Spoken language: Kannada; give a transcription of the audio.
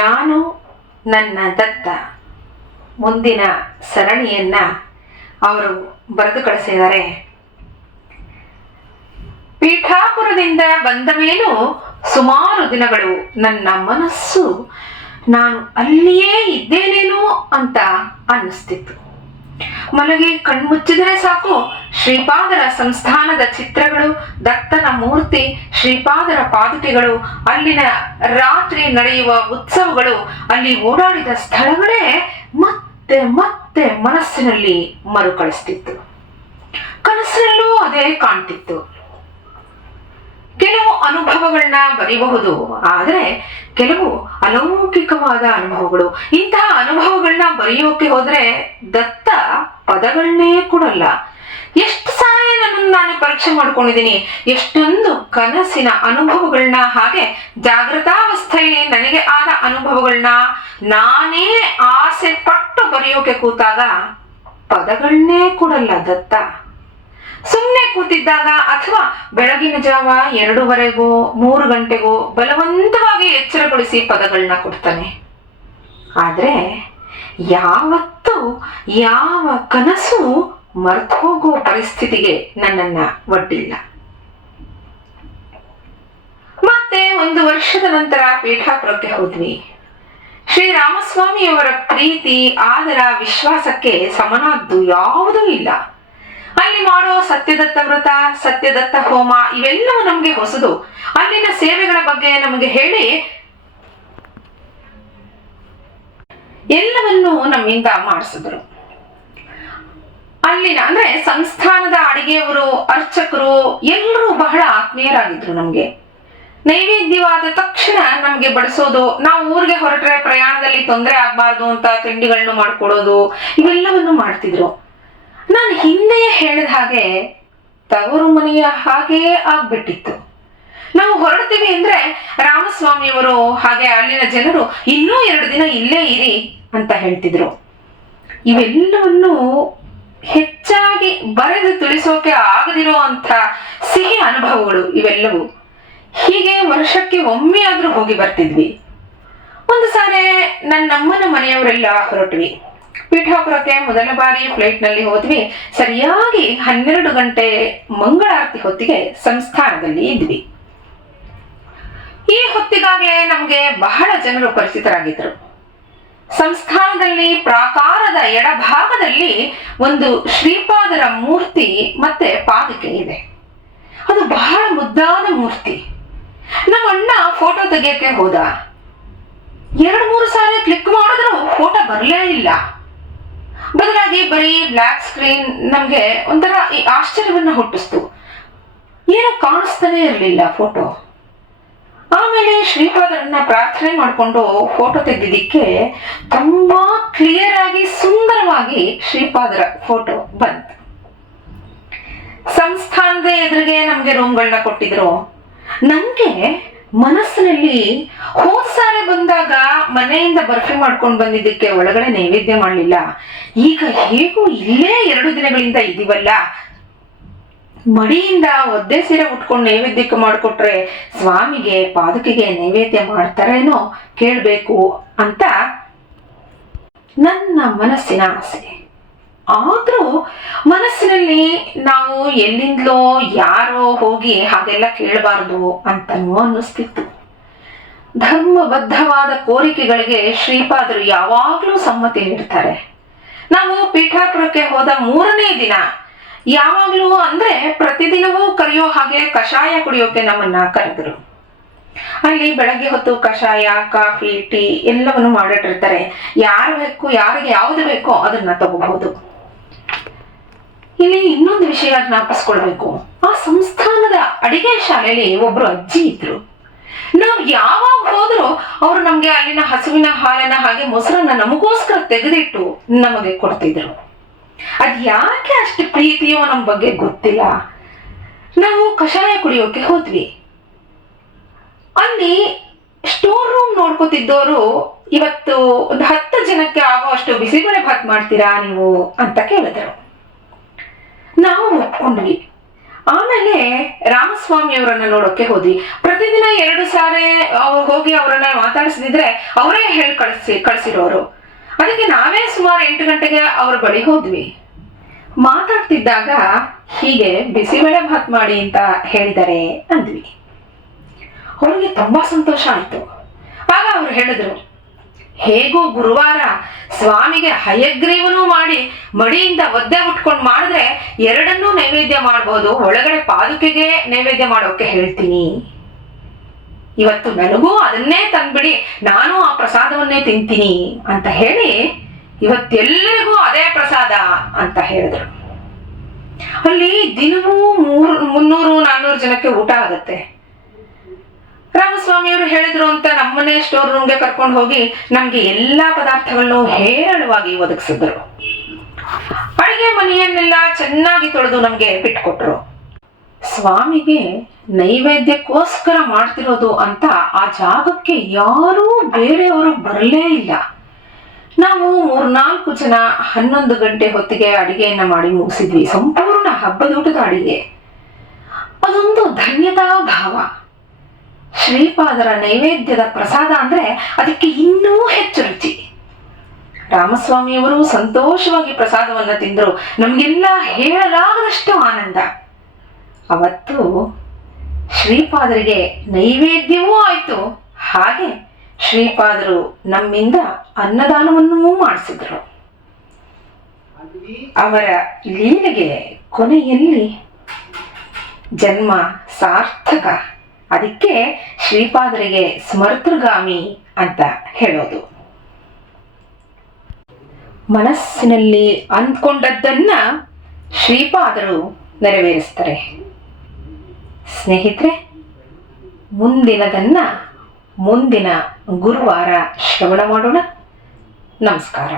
ನಾನು ನನ್ನ ದತ್ತ ಮುಂದಿನ ಸರಣಿಯನ್ನ ಅವರು ಬರೆದು ಕಳಿಸಿದ್ದಾರೆ. ಪೀಠಾಪುರದಿಂದ ಬಂದ ಮೇಲೂ ಸುಮಾರು ದಿನಗಳು ನನ್ನ ಮನಸ್ಸು ನಾನು ಅಲ್ಲಿಯೇ ಇದ್ದೇನೇನೋ ಅಂತ ಅನ್ನಿಸ್ತಿತ್ತು. ಮಲಗಿ ಕಣ್ಮುಚ್ಚಿದರೆ ಸಾಕು ಶ್ರೀಪಾದರ ಸಂಸ್ಥಾನದ ಚಿತ್ರಗಳು, ದತ್ತನ ಮೂರ್ತಿ, ಶ್ರೀಪಾದರ ಪಾದುಕೆಗಳು, ಅಲ್ಲಿನ ರಾತ್ರಿ ನಡೆಯುವ ಉತ್ಸವಗಳು, ಅಲ್ಲಿ ಓಡಾಡಿದ ಸ್ಥಳಗಳೇ ಮತ್ತೆ ಮತ್ತೆ ಮನಸ್ಸಿನಲ್ಲಿ ಮರುಕಳಿಸ್ತಿತ್ತು. ಕನಸಿನಲ್ಲೂ ಅದೇ ಕಾಣ್ತಿತ್ತು. ಕೆಲವು ಅನುಭವಗಳನ್ನ ಬರೀಬಹುದು, ಆದರೆ ಕೆಲವು ಅಲೌಕಿಕವಾದ ಅನುಭವಗಳು. ಇಂತಹ ಅನುಭವಗಳನ್ನ ಬರೆಯೋಕೆ ಹೋದ್ರೆ ದತ್ತ ಪದಗಳನ್ನೇ ಕೊಡಲ್ಲ. ಎಷ್ಟು ಸಾರಿ ನಾನು ಪರೀಕ್ಷೆ ಮಾಡ್ಕೊಂಡಿದ್ದೀನಿ, ಎಷ್ಟೊಂದು ಕನಸಿನ ಅನುಭವಗಳನ್ನ, ಹಾಗೆ ಜಾಗೃತಾವಸ್ಥೆಯಲ್ಲಿ ನನಗೆ ಆದ ಅನುಭವಗಳನ್ನ ನಾನೇ ಆಸೆ ಪಟ್ಟು ಬರೆಯೋಕೆ ಕೂತಾಗ ಪದಗಳನ್ನೇ ಕೊಡಲ್ಲ ದತ್ತ. ಸುಮ್ಮನೆ ಕೂತಿದ್ದಾಗ ಅಥವಾ ಬೆಳಗಿನ ಜಾವ 2:30ಗೋ 3 ಗಂಟೆಗೋ ಬಲವಂತವಾಗಿ ಎಚ್ಚರಗೊಳಿಸಿ ಪದಗಳನ್ನ ಕೊಡ್ತಾನೆ. ಆದ್ರೆ ಯಾವತ್ತೂ ಯಾವ ಕನಸು ಮರ್ತು ಹೋಗೋ ಪರಿಸ್ಥಿತಿಗೆ ನನ್ನನ್ನ ಒಡ್ಡಿಲ್ಲ. ಮತ್ತೆ 1 ವರ್ಷದ ನಂತರ ಪೀಠಾಪುರಕ್ಕೆ ಹೋದ್ವಿ. ಶ್ರೀರಾಮಸ್ವಾಮಿಯವರ ಪ್ರೀತಿ, ಆದರ, ವಿಶ್ವಾಸಕ್ಕೆ ಸಮನಾದ್ದು ಯಾವುದೂ ಇಲ್ಲ. ಅಲ್ಲಿ ಮಾಡೋ ಸತ್ಯದತ್ತ ವ್ರತ, ಸತ್ಯದತ್ತ ಹೋಮ ಇವೆಲ್ಲವೂ ನಮಗೆ ಹೊಸದು. ಅಲ್ಲಿನ ಸೇವೆಗಳ ಬಗ್ಗೆ ನಮಗೆ ಹೇಳಿ ಎಲ್ಲವನ್ನೂ ನಮ್ಮಿಂದ ಮಾಡಿಸಿದ್ರು. ಅಲ್ಲಿನ ಅಂದ್ರೆ ಸಂಸ್ಥಾನದ ಅಡಿಗೆಯವರು, ಅರ್ಚಕರು ಎಲ್ಲರೂ ಬಹಳ ಆತ್ಮೀಯರಾಗಿದ್ರು. ನಮ್ಗೆ ನೈವೇದ್ಯವಾದ ತಕ್ಷಣ ನಮ್ಗೆ ಬಡಿಸೋದು, ನಾವು ಊರಿಗೆ ಹೊರಟ್ರೆ ಪ್ರಯಾಣದಲ್ಲಿ ತೊಂದರೆ ಆಗ್ಬಾರ್ದು ಅಂತ ತಿಂಡಿಗಳನ್ನು ಮಾಡ್ಕೊಡೋದು, ಇವೆಲ್ಲವನ್ನು ಮಾಡ್ತಿದ್ರು. ನಾನು ಹಿಂದೆಯೇ ಹೇಳಿದ ಹಾಗೆ ತವರು ಮನೆಯ ಹಾಗೇ ಆಗ್ಬಿಟ್ಟಿತ್ತು. ನಾವು ಹೊರಡ್ತೀವಿ ಅಂದ್ರೆ ರಾಮಸ್ವಾಮಿಯವರು ಹಾಗೆ ಅಲ್ಲಿನ ಜನರು ಇನ್ನೂ 2 ದಿನ ಇಲ್ಲೇ ಇರಿ ಅಂತ ಹೇಳ್ತಿದ್ರು. ಇವೆಲ್ಲವನ್ನು ಹೆಚ್ಚಾಗಿ ಬರೆದು ತಿಳಿಸೋಕೆ ಆಗದಿರೋ ಅಂತ ಸಿಹಿ ಅನುಭವಗಳು ಇವೆಲ್ಲವೂ. ಹೀಗೆ ವರ್ಷಕ್ಕೆ ಒಮ್ಮೆ ಆದ್ರೂ ಹೋಗಿ ಬರ್ತಿದ್ವಿ. ಒಂದು ಸಾರಿ ನನ್ನಮ್ಮನ ಮನೆಯವರೆಲ್ಲ ಹೊರಟ್ವಿ. ಪೀಠಾಪುರಕ್ಕೆ ಮೊದಲ ಬಾರಿ ಫ್ಲೈಟ್ ನಲ್ಲಿ ಹೋದ್ವಿ. ಸರಿಯಾಗಿ 12 ಗಂಟೆ ಮಂಗಳಾರತಿ ಹೊತ್ತಿಗೆ ಸಂಸ್ಥಾನದಲ್ಲಿ ಇದ್ವಿ. ಈ ಹೊತ್ತಿಗಾಗಲೇ ನಮ್ಗೆ ಬಹಳ ಜನರು ಪರಿಚಿತರಾಗಿದ್ರು. ಸಂಸ್ಥಾನದಲ್ಲಿ ಪ್ರಾಕಾರದ ಎಡಭಾಗದಲ್ಲಿ ಒಂದು ಶ್ರೀಪಾದರ ಮೂರ್ತಿ ಮತ್ತೆ ಪಾದುಕೆ ಇದೆ. ಅದು ಬಹಳ ಮುದ್ದಾದ ಮೂರ್ತಿ. ನಮ್ಮ ಅಣ್ಣ ಫೋಟೋ ತೆಗಿಯಕ್ಕೆ ಹೋದ. 2-3 ಸಾರಿ ಕ್ಲಿಕ್ ಮಾಡಿದ್ರು ಫೋಟೋ ಬರಲೇ ಇಲ್ಲ. ಬದಲಾಗಿ ಬರೀ ಬ್ಲ್ಯಾಕ್ ಸ್ಕ್ರೀನ್ ನಮ್ಗೆ ಒಂಥರ ಈ ಆಶ್ಚರ್ಯವನ್ನ ಹುಟ್ಟಿಸ್ತು. ಏನು ಕಾಣಿಸ್ತಾನೆ ಇರಲಿಲ್ಲ ಫೋಟೋ. ಆಮೇಲೆ ಶ್ರೀಪಾದರನ್ನ ಪ್ರಾರ್ಥನೆ ಮಾಡಿಕೊಂಡು ಫೋಟೋ ತೆಗೆದಿದ್ದಕ್ಕೆ ತುಂಬಾ ಕ್ಲಿಯರ್ ಆಗಿ ಸುಂದರವಾಗಿ ಶ್ರೀಪಾದರ ಫೋಟೋ ಬಂತು. ಸಂಸ್ಥಾನದ ಎದುರಿಗೆ ನಮ್ಗೆ ರೂಮ್ಗಳನ್ನ ಕೊಟ್ಟಿದ್ರು. ನಂಗೆ ಮನಸ್ಸಿನಲ್ಲಿ ಹೋದ ಸಾರಿ ಬಂದಾಗ ಮನೆಯಿಂದ ಬರ್ಫಿ ಮಾಡ್ಕೊಂಡು ಬಂದಿದ್ದಕ್ಕೆ ಒಳಗಡೆ ನೈವೇದ್ಯ ಮಾಡಲಿಲ್ಲ. ಈಗ ಹೇಗೂ ಇಲ್ಲೇ 2 ದಿನಗಳಿಂದ ಇದೀವಲ್ಲ, ಮಡಿಯಿಂದ ಒದ್ದೆ ಸೀರೆ ಉಟ್ಕೊಂಡು ನೈವೇದ್ಯಕ್ಕೆ ಮಾಡಿಕೊಟ್ರೆ ಸ್ವಾಮಿಗೆ ಪಾದುಕೆಗೆ ನೈವೇದ್ಯ ಮಾಡ್ತಾರೇನೋ ಕೇಳಬೇಕು ಅಂತ ನನ್ನ ಮನಸ್ಸಿನ ಆಸೆ. ಆದ್ರೂ ಮನಸ್ಸಿನಲ್ಲಿ ನಾವು ಎಲ್ಲಿಂದಲೋ ಯಾರೋ ಹೋಗಿ ಹಾಗೆಲ್ಲ ಕೇಳಬಾರ್ದು ಅಂತನೂ ಅನ್ನಿಸ್ತಿತ್ತು. ಧರ್ಮಬದ್ಧವಾದ ಕೋರಿಕೆಗಳಿಗೆ ಶ್ರೀಪಾದರು ಯಾವಾಗ್ಲೂ ಸಮ್ಮತಿ ನೀಡ್ತಾರೆ. ನಾವು ಪೀಠಾಪುರಕ್ಕೆ ಹೋದ 3ನೇ ದಿನ ಯಾವಾಗ್ಲೂ ಅಂದ್ರೆ ಪ್ರತಿದಿನವೂ ಕರೆಯೋ ಹಾಗೆ ಕಷಾಯ ಕುಡಿಯೋಕೆ ನಮ್ಮನ್ನ ಕರೆದರು. ಅಲ್ಲಿ ಬೆಳಗ್ಗೆ ಹೊತ್ತು ಕಷಾಯ, ಕಾಫಿ, ಟೀ ಎಲ್ಲವನ್ನು ಮಾಡಿಟ್ಟಿರ್ತಾರೆ. ಯಾರಿಗೆ ಯಾವುದು ಬೇಕೋ ಅದನ್ನ ತಗೋಬಹುದು. ಇಲ್ಲಿ ಇನ್ನೊಂದು ವಿಷಯ ಜ್ಞಾಪಿಸ್ಕೊಳ್ಬೇಕು. ಆ ಸಂಸ್ಥಾನದ ಅಡಿಗೆ ಶಾಲೆಯಲ್ಲಿ ಒಬ್ರು ಅಜ್ಜಿ ಇದ್ರು. ನಾವು ಯಾವಾಗ ಹೋದ್ರು ಅವರು ನಮ್ಗೆ ಅಲ್ಲಿನ ಹಸುವಿನ ಹಾಲನ್ನ ಹಾಗೆ ಮೊಸರನ್ನ ನಮಗೋಸ್ಕರ ತೆಗೆದಿಟ್ಟು ನಮಗೆ ಕೊಡ್ತಿದ್ರು. ಅದ್ ಯಾಕೆ ಅಷ್ಟು ಪ್ರೀತಿಯೋ ನಮ್ ಬಗ್ಗೆ ಗೊತ್ತಿಲ್ಲ. ನಾವು ಕಷಾಯ ಕುಡಿಯೋಕೆ ಹೋದ್ವಿ. ಅಲ್ಲಿ ಸ್ಟೋರ್ ರೂಮ್ ನೋಡ್ಕೋತಿದ್ದವರು ಇವತ್ತು ಒಂದು 10 ಜನಕ್ಕೆ ಆಗುವಷ್ಟು ಬಿಸಿಬೇಳೆ ಭಾತ್ ಮಾಡ್ತೀರಾ ನೀವು ಅಂತ ಕೇಳಿದ್ರು. ನಾವು ಒಪ್ಕೊಂಡ್ವಿ. ಆಮೇಲೆ ರಾಮಸ್ವಾಮಿ ಅವರನ್ನ ನೋಡೋಕೆ ಹೋದ್ವಿ. ಪ್ರತಿದಿನ 2 ಸಾರಿ ಹೋಗಿ ಅವರನ್ನ ಮಾತಾಡಿಸಿದ್ರೆ ಅವರೇ ಹೇಳಿ ಕಳಿಸಿರೋರು. ಅದಕ್ಕೆ ನಾವೇ ಸುಮಾರು 8 ಗಂಟೆಗೆ ಅವ್ರ ಬಳಿ ಹೋದ್ವಿ. ಮಾತಾಡ್ತಿದ್ದಾಗ ಹೀಗೆ ಬಿಸಿಬೇಳೆ ಭಾತ್ ಮಾಡಿ ಅಂತ ಹೇಳಿದ್ದಾರೆ ಅಂದ್ವಿ. ಅವ್ರಿಗೆ ತುಂಬಾ ಸಂತೋಷ ಆಯ್ತು. ಆಗ ಅವ್ರು ಹೇಳಿದ್ರು, ಹೇಗೂ ಗುರುವಾರ ಸ್ವಾಮಿಗೆ ಹಯಗ್ರೀವನೂ ಮಾಡಿ ಮಡಿಯಿಂದ ಒದ್ದೆ ಉಟ್ಕೊಂಡು ಮಾಡಿದ್ರೆ 2 ನೈವೇದ್ಯ ಮಾಡ್ಬೋದು, ಒಳಗಡೆ ಪಾದುಕೆಗೆ ನೈವೇದ್ಯ ಮಾಡೋಕೆ ಹೇಳ್ತೀನಿ. ಇವತ್ತು ನನಗೂ ಅದನ್ನೇ ತಂದ್ಬಿಡಿ, ನಾನು ಆ ಪ್ರಸಾದವನ್ನೇ ತಿಂತೀನಿ ಅಂತ ಹೇಳಿ ಇವತ್ತೆಲ್ಲರಿಗೂ ಅದೇ ಪ್ರಸಾದ ಅಂತ ಹೇಳಿದ್ರು. ಅಲ್ಲಿ ದಿನವೂ 300-400 ಜನಕ್ಕೆ ಊಟ ಆಗತ್ತೆ. ರಾಮಸ್ವಾಮಿಯವರು ಹೇಳಿದ್ರು ಅಂತ ನಮ್ಮನೆ ಸ್ಟೋರ್ ರೂಮ್ಗೆ ಕರ್ಕೊಂಡು ಹೋಗಿ ನಮ್ಗೆ ಎಲ್ಲಾ ಪದಾರ್ಥಗಳನ್ನು ಹೇರಳವಾಗಿ ಒದಗಿಸಿದ್ರು. ಅಡಿಗೆ ಮನೆಯನ್ನೆಲ್ಲ ಚೆನ್ನಾಗಿ ತೊಳೆದು ನಮ್ಗೆ ಬಿಟ್ಕೊಟ್ರು. ಸ್ವಾಮಿಗೆ ನೈವೇದ್ಯಕ್ಕೋಸ್ಕರ ಮಾಡ್ತಿರೋದು ಅಂತ ಆ ಜಾಗಕ್ಕೆ ಯಾರೂ ಬೇರೆಯವರು ಬರಲೇ ಇಲ್ಲ. ನಾವು 3-4 ಜನ 11 ಗಂಟೆ ಹೊತ್ತಿಗೆ ಅಡಿಗೆಯನ್ನ ಮಾಡಿ ಮುಗಿಸಿದ್ವಿ. ಸಂಪೂರ್ಣ ಹಬ್ಬದೂಟದ ಅಡಿಗೆ. ಅದೊಂದು ಧನ್ಯತಾ ಭಾವ. ಶ್ರೀಪಾದರ ನೈವೇದ್ಯದ ಪ್ರಸಾದ ಅಂದ್ರೆ ಅದಕ್ಕೆ ಇನ್ನೂ ಹೆಚ್ಚು ರುಚಿ. ರಾಮಸ್ವಾಮಿಯವರು ಸಂತೋಷವಾಗಿ ಪ್ರಸಾದವನ್ನ ತಿಂದ್ರು. ನಮ್ಗೆಲ್ಲ ಹೇಳಲಾಗದಷ್ಟು ಆನಂದ. ಅವತ್ತು ಶ್ರೀಪಾದರಿಗೆ ನೈವೇದ್ಯವೂ ಆಯ್ತು, ಹಾಗೆ ಶ್ರೀಪಾದರು ನಮ್ಮಿಂದ ಅನ್ನದಾನವನ್ನೂ ಮಾಡಿಸಿದ್ರು. ಅವರ ಲೀಲೆಗೆ ಕೊನೆಯಲ್ಲಿ ಜನ್ಮ ಸಾರ್ಥಕ. ಅದಕ್ಕೆ ಶ್ರೀಪಾದರಿಗೆ ಸ್ಮರ್ತೃಗಾಮಿ ಅಂತ ಹೇಳೋದು. ಮನಸ್ಸಿನಲ್ಲಿ ಅಂದ್ಕೊಂಡದ್ದನ್ನ ಶ್ರೀಪಾದರು ನೆರವೇರಿಸ್ತಾರೆ. ಸ್ನೇಹಿತರೆ, ಮುಂದಿನದನ್ನ ಮುಂದಿನ ಗುರುವಾರ ಶ್ರವಣ ಮಾಡೋಣ. ನಮಸ್ಕಾರ.